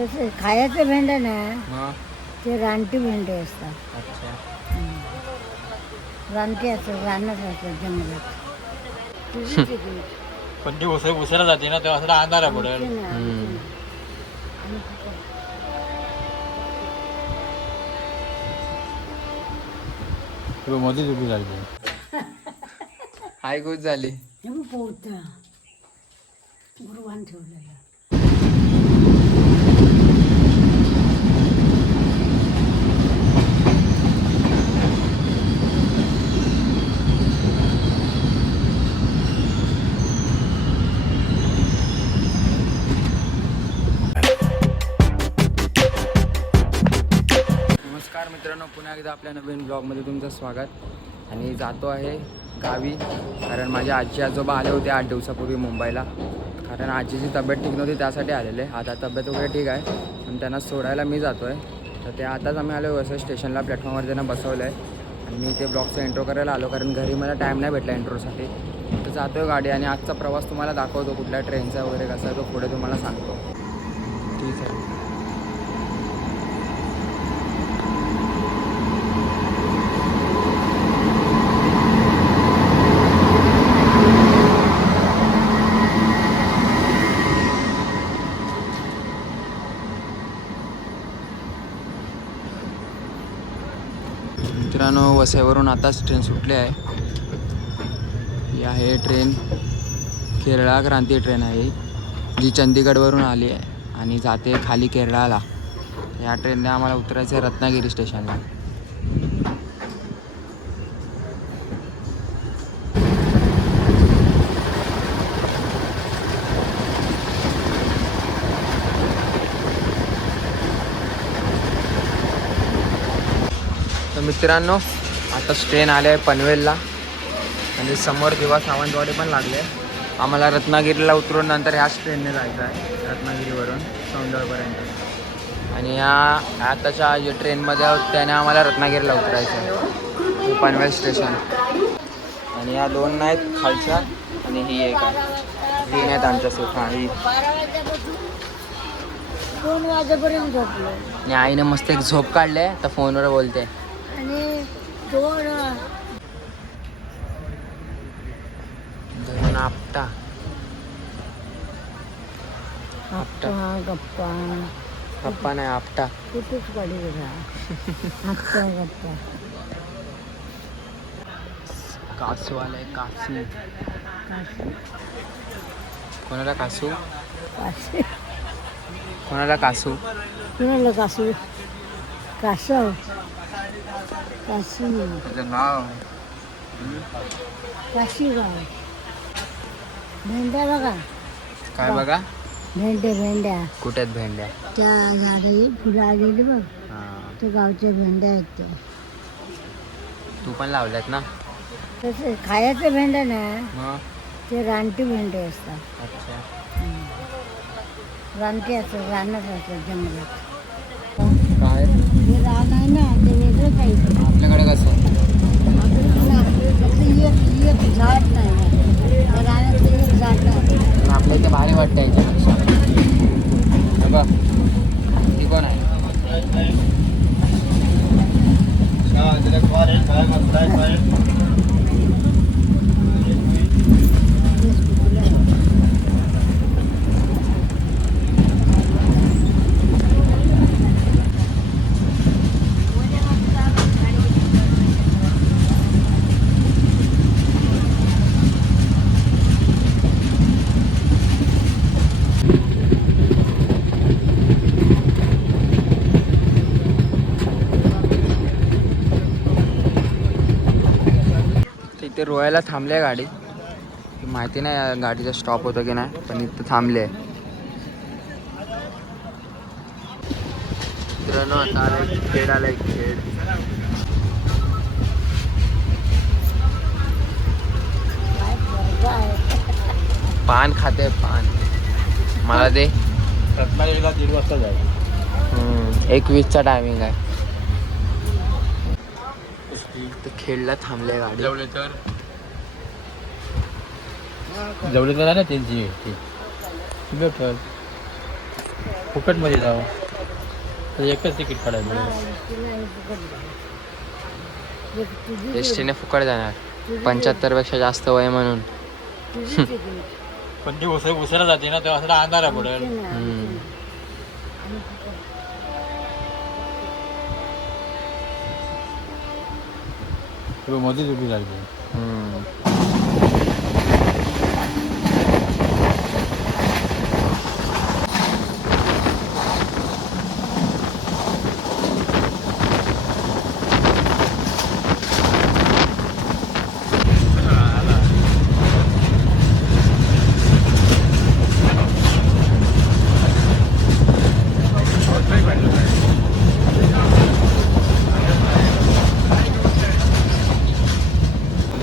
तसे खायचे भेंडे ना मग ते रानटी भेंडे असतात. अच्छा. रानटी असतात, रानच असतात जंगलात. पण ती उसाला जाते ना तेव्हा असं अंधारा पडेल. मोदी चुकी झाली. हाय गुड झाली. पोहता गुरुवान ठेवलेला. नमस्कार मित्रांनो, पुन्हा एकदा आपल्या नवीन ब्लॉगमध्ये तुमचं स्वागत. आणि जातो आहे गावी, कारण माझे आजी आजोबा आले होते 8 दिवसापूर्वी मुंबईला. कारण आजीची तब्येत ठीक नव्हती, त्यासाठी आलेले. आता तब्येत वगैरे ठीक आहे, पण त्यांना सोडायला मी जातो आहे. तर ते आताच आम्ही आलो असं स्टेशनला, प्लॅटफॉर्मवर त्यांना बसवलं आहे. आणि मी ते ब्लॉगचा इंट्रो करायला आलो, कारण घरी मला टाईम नाही भेटला इंट्रोसाठी. तर जातो आहे गाडी, आणि आजचा प्रवास तुम्हाला दाखवतो, कुठल्या ट्रेनचा वगैरे कसा आहे तो पुढे तुम्हाला सांगतो. ठीक आहे. मित्रांनो, वसईवरून आताच ट्रेन सुटली आहे. ही आहे ट्रेन, केरळा क्रांती ट्रेन आहे, जी चंदीगडवरून आली आहे आणि जाते खाली केरळाला. या ट्रेनने आम्हाला उतरायचं आहे रत्नागिरी स्टेशनला. तर मित्रांनो, आताच ट्रेन आले आहे पनवेलला, आणि समोर दिवा सावंतवाडी पण लागले. आम्हाला रत्नागिरीला उतरून नंतर ह्याच ट्रेनने जायचं आहे, रत्नागिरीवरून सौंदर्यपर्यंत. आणि आताच्या जे ट्रेनमध्ये आहोत त्याने आम्हाला रत्नागिरीला उतरायचं आहे, पनवेल स्टेशन. आणि या 2 नाहीत खालच्या, आणि ही एक आहे. 3 आहेत आमच्या सोफा. ही 2 वाजेपर्यंत झोपलो. आणि आईने मस्त एक झोप काढले, तर फोनवर बोलते. आणि 2 आपटा गप्पा गप्पा गप्पा नाही, आपटा. कुठेच गाडी बघा. गप्पा गप्पा. कासू आलाय, कासू. काशी कोणाला कासू? काशी कोणाला कासू? कुणाला कासू? कासव काशी त्याचं नाव काशी गाव. भेंड्या बघा. काय बघा? भेंड्या कुठे आहेत भेंड्या? त्या झाडाची फुलं आलेली बघ, हां, ते गावच्या भेंड्या आहेत. त्या तू पण लावल्यात ना? तसे खायचे भेंडे ना मग ते रानटी भेंडे असतात. अच्छा. रानटी असतात, रानच असतात जंगलात. काय हे रान आहे ना, ते वेगळं काही. आपल्याकडे कसं? एक झाड नाही, रानातलं एक झाड नाही. आपल्या इथे भारी वाटतं याच्यापेक्षा. बघा ती कोण आहे? इथे रोयाला थांबले आहे गाडी. माहिती नाही गाडीचा स्टॉप होतो की नाही, पण इथं थांबले. मित्रांनो, आता आलाय खेड, आलाय खेड. पान खाते, पान मला दे. रत्नागिरीला 1:30 वाजता जायचं. 1:20चा टायमिंग आहे. तर खेडला थांबले गाडी. जवळ तर ना त्यांची फुकटमध्ये जावं तर एकच तिकीट काढायचं. एस टीने फुकट जाणार 75 पेक्षा जास्त वय म्हणून. पण ती उशिरा जाते ना तेव्हा असं अंधारा पडेल. मध्येच उभी लागली.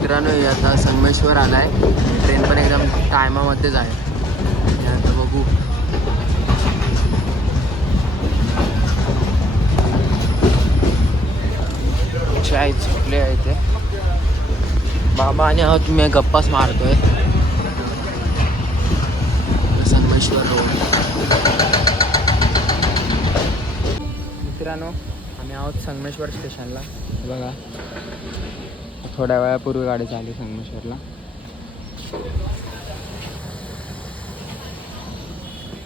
मित्रांनो आता संगमेश्वर आलाय. ट्रेन पण एकदम टायमामध्येच आहे. आता बघू. चाय झोपले आहे ते बाबा आणि आहोत मी गप्पाच मारतोय. संगमेश्वर रोड. मित्रांनो आम्ही आहोत संगमेश्वर स्टेशनला. बघा थोड्या वेळापूर्वी गाडी चालली संगमेश्वरला.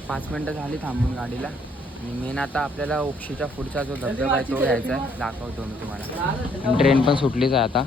5 मिनटं झाली थांबून गाडीला. आणि मेन आता आपल्याला ओक्षीच्या पुढचा जो धबधबा आहे तो घ्यायचा आहे. दाखवतो मी तुम्हाला. ट्रेन पण सुटलीच आहे आता.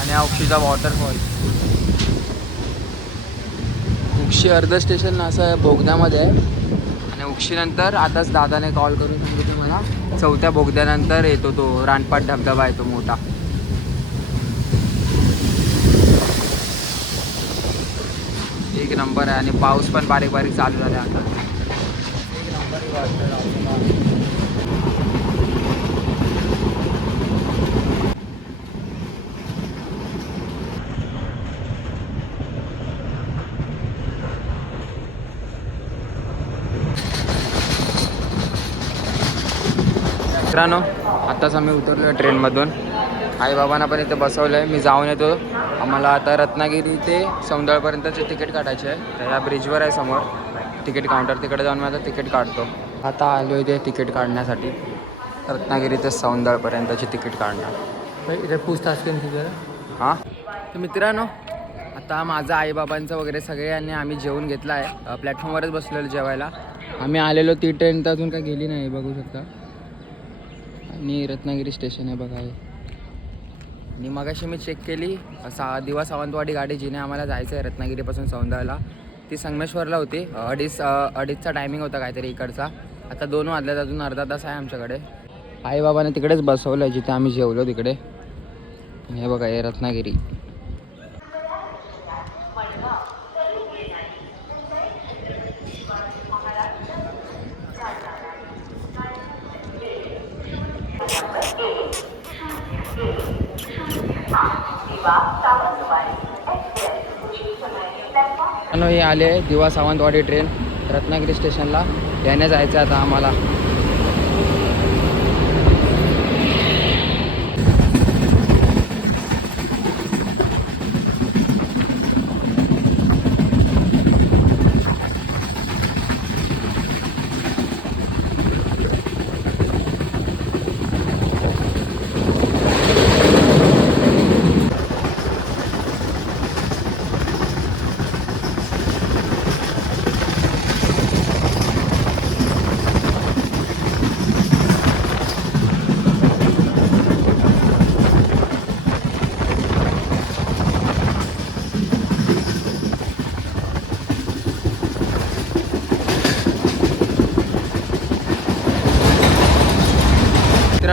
आणि औक्षीचा वॉटरफॉल. उक्षी अर्ध स्टेशन असं बोगद्यामध्ये आहे. आणि उक्षीनंतर आताच दादाने कॉल करून सांगितलं मला 4थ्या बोगद्यानंतर येतो तो रानपाट धबधबा आहे तो मोठा. एक नंबर आहे. आणि पाऊस पण बारीक बारीक चालू झाला आता. एक नंबर वाटतं. मित्रांनो आत्ताच आम्ही उतरलो आहे ट्रेनमधून. आईबाबांना पण इथे बसवलं आहे. मी जाऊन येतो. आम्हाला आता रत्नागिरी ते सौंदळपर्यंतचे तिकीट काढायचे आहे. तर या ब्रिजवर आहे समोर तिकीट काउंटर. तिकडे जाऊन मी आता तिकीट काढतो. आता आलो इथे तिकीट काढण्यासाठी. रत्नागिरी ते सौंदळपर्यंतची तिकीट काढणार. इथे पूछताछ केली. हां तर मित्रांनो आता माझं आईबाबांचं वगैरे सगळ्यांनी आम्ही जेवून घेतलं आहे. प्लॅटफॉर्मवरच बसलेलो जेवायला. आम्ही आलेलो ती ट्रेन तर अजून काय गेली नाही बघू शकता. आणि रत्नागिरी स्टेशन आहे बघा हे. आणि मगाशी मी चेक केली दिवा सावंतवाडी गाडी जिने आम्हाला जायचं आहे रत्नागिरीपासून सौंदळ्याला ती संगमेश्वरला होती. अडीचचा टायमिंग होता काहीतरी इकडचा. आता 2 वाजल्यात. अजून अर्धा तास आहे आमच्याकडे. आईबाबाने तिकडेच बसवलं आहे जिथे आम्ही जेवलो तिकडे. आणि हे बघा हे रत्नागिरी. हे आले दिवा सावंतवाडी ट्रेन रत्नागिरी स्टेशनला. याने जायचं आता आम्हाला.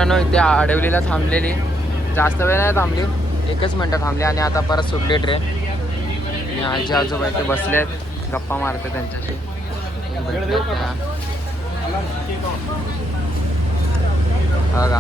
मित्रांनो इथे आडवलीला थांबलेली, जास्त वेळ नाही थांबली, 1च मिनटं थांबली आणि आता परत सुटली ट्रेन. आणि आजी आजोबा इथे बसलेत, गप्पा मारते त्यांच्याशी. बघा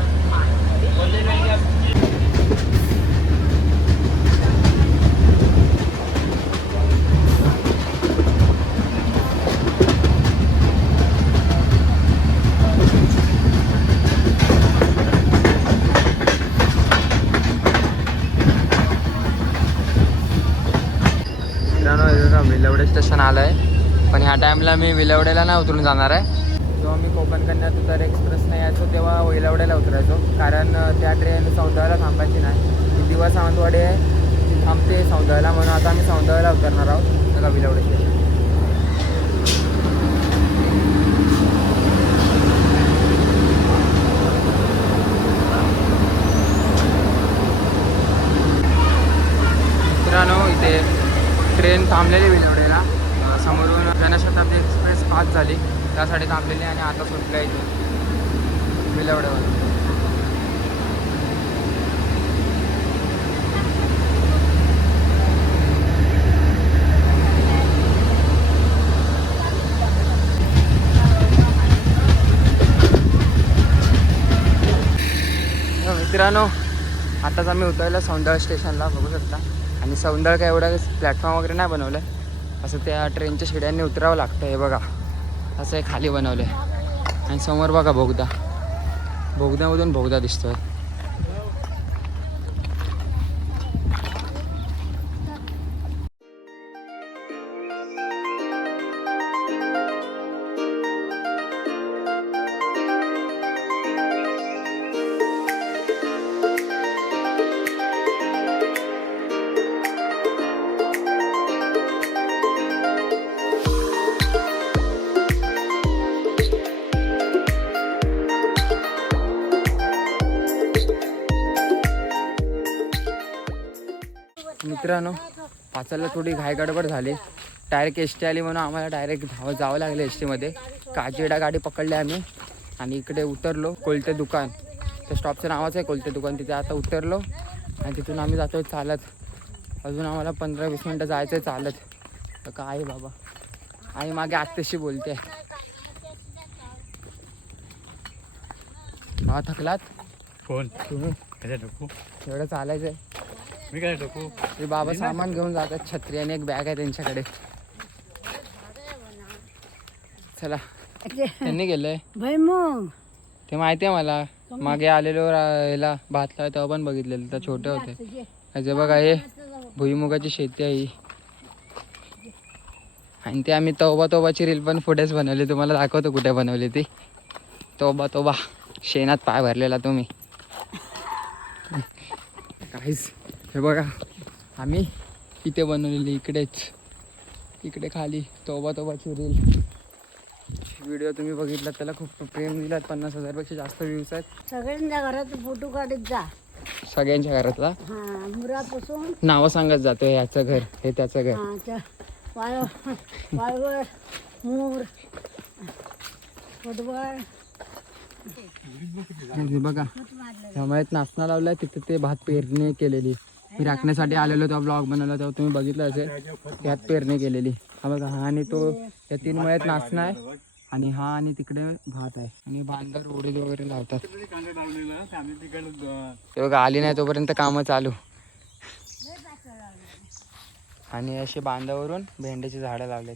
विलवडे स्टेशन आलं आहे, पण ह्या टाईमला मी विलवड्याला नाही उतरून जाणार आहे. जेव्हा मी कोकण कन्या तुतारी एक्सप्रेसने यायचो तेव्हा विलवड्याला उतरायचो, कारण त्या ट्रेन सौंदर्याला थांबायची नाही. ती दिवा सावंतवाडी आहे, ती थांबते सौंदर्याला, म्हणून आता आम्ही सौंदर्याला उतरणार आहोत. बघा विलवडे स्टेशन. मित्रांनो इथे ट्रेन थांबलेली विलवडेला, समोरून जनशताब्दी एक्सप्रेस आज झाली त्यासाठी थांबलेली आणि आता सुटल्या इथे विलवड्यावर. मित्रांनो आताच आम्ही उतरलो सौंदर्य स्टेशनला, बघू शकता. आणि सौंदर्य काय एवढं प्लॅटफॉर्म वगैरे नाही बनवलं आहे, असं त्या ट्रेनच्या शिड्यांनी उतरावं लागतं. हे बघा असं हे खाली बनवलं आहे. आणि समोर बघा बोगदा, बोगद्यामधून बोगदा दिसतोय. मित्रांनो पाचाला थोडी घाईगडबड झाली, डायरेक्ट एस टी आली म्हणून आम्हाला डायरेक्ट जावं लागलं एस टीमध्ये. काजीडा गाडी पकडली आम्ही आणि इकडे उतरलो. कोलते दुकान, त्या स्टॉपचं नावाचं आहे कोलते दुकान, तिथे आता उतरलो आणि तिथून आम्ही जातो चालत. अजून आम्हाला 15-20 मिनटं जायचं आहे चालत. तर काय बाबा, आई मागे आत्याशी बोलते. हा थकलात फोन तुम्ही, एवढं चालायचं आहे. मी काय टाकू? ते बाबा सामान घेऊन जातात, छत्री आणि एक बॅग आहे त्यांच्याकडे. चला त्यांनी गेलंय भैमुग ते माहिती आहे मला, मागे आलेलो याला भातला तेव्हा पण बघितलेलं, तर छोटे होते. अजय बघा हे भुईमुगाची शेती आहे ही. आणि ते आम्ही तोबा तोबाची रील पण फुटेज बनवली, तुम्हाला दाखवतो कुठे बनवली ती. तोबा तोबा शेणात पाय भरलेला तुम्ही काहीच. हे बघा आम्ही इथे बनवलेली, इकडे खाली तोबा तोबाची रील. व्हिडिओ तुम्ही बघितलात त्याला खूप प्रेम दिलात, 50,000पेक्षा जास्त व्ह्यूज आहेत. सगळ्यांच्या घरात फोटो काढत जा. सगळ्यांच्या घरातला हा मुरापासून नावं सांगत जातो, ह्याचं घर हे त्याचं घर. वाळवड मोर फुटबॉल. बघा त्यामुळेत नाचना लावलाय तिथे, ते भात पेरणी केलेली. मी राखण्यासाठी आलेलो तेव्हा ब्लॉग बनवला तेव्हा तुम्ही बघितलं असेल, त्यात पेरणी केलेली. हा बघा, हा आणि तो या 3 मळ्यात नाचना आहे आणि हा आणि तिकडे भात आहे. आणि बांधावर उडीद वगैरे लावतात. ते बघा आली नाही तोपर्यंत कामं चालू. आणि अशी बांधावरून भेंड्याची झाडं लावलेत.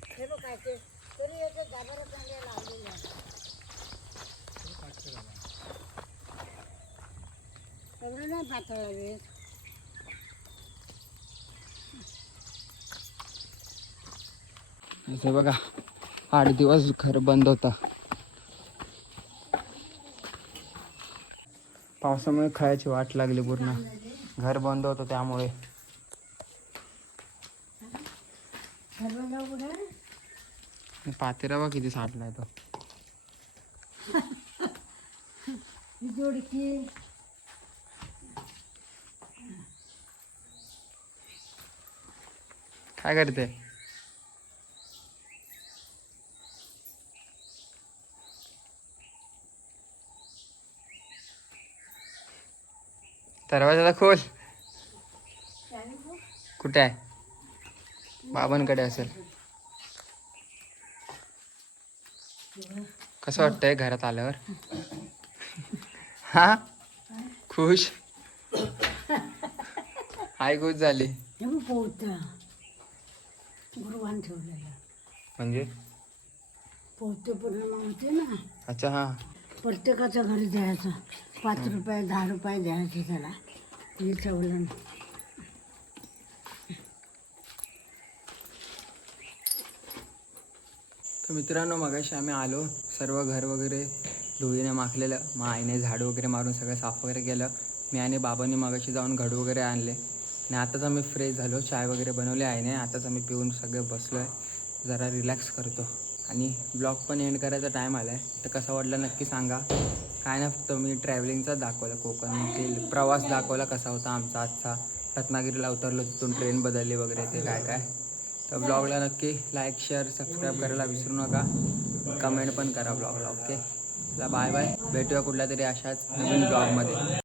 हे बघा 8 दिवस घर बंद होता पावसामुळे, खायची वाट लागली पूर्ण. घर बंद होतं त्यामुळे. पातेरा बघ किती साठलाय तो. काय करते? दरवाजा खोल. कुठे आहे? बाबांकडे असेल. कसं वाटतंय घरात आल्यावर? हा खुश? हाय खुश झाली पोहता गुरुवान ठेवलेला म्हणजे? पोहते पूर्ण होते ना. अच्छा हा. प्रत्येकाच्या घरी द्यायचं 5 रुपये 10 रुपये द्यायचे त्याला. हे ठेवलं. तर मित्रांनो मगाशी आम्ही आलो, सर्व घर वगैरे धुळीने माखलेलं. मग आईने झाडू वगैरे मारून सगळं साफ वगैरे केलं. मी आणि बाबांनी मगाशी जाऊन घडू वगैरे आणले आणि आताच आम्ही फ्रेश झालो. चाय वगैरे बनवले आईने. आताच आम्ही पिऊन सगळे बसलो आहे, जरा रिलॅक्स करतो. आणि ब्लॉग पण एंड करायचा टाईम आला आहे. तर कसा वाटला नक्की सांगा. काय ना फक्त मी ट्रॅव्हलिंगचा दाखवलं, कोकणातील प्रवास दाखवला कसा होता आमचा आजचा. रत्नागिरीला उतरलो, तिथून ट्रेन बदलली वगैरे ते काय काय. तर ब्लॉगला नक्की लाईक शेअर सबस्क्राईब करायला विसरू नका. कमेंट पण करा ब्लॉगला. ओके चला बाय बाय. भेटूया कुठल्या तरी अशाच नवीन ब्लॉगमध्ये.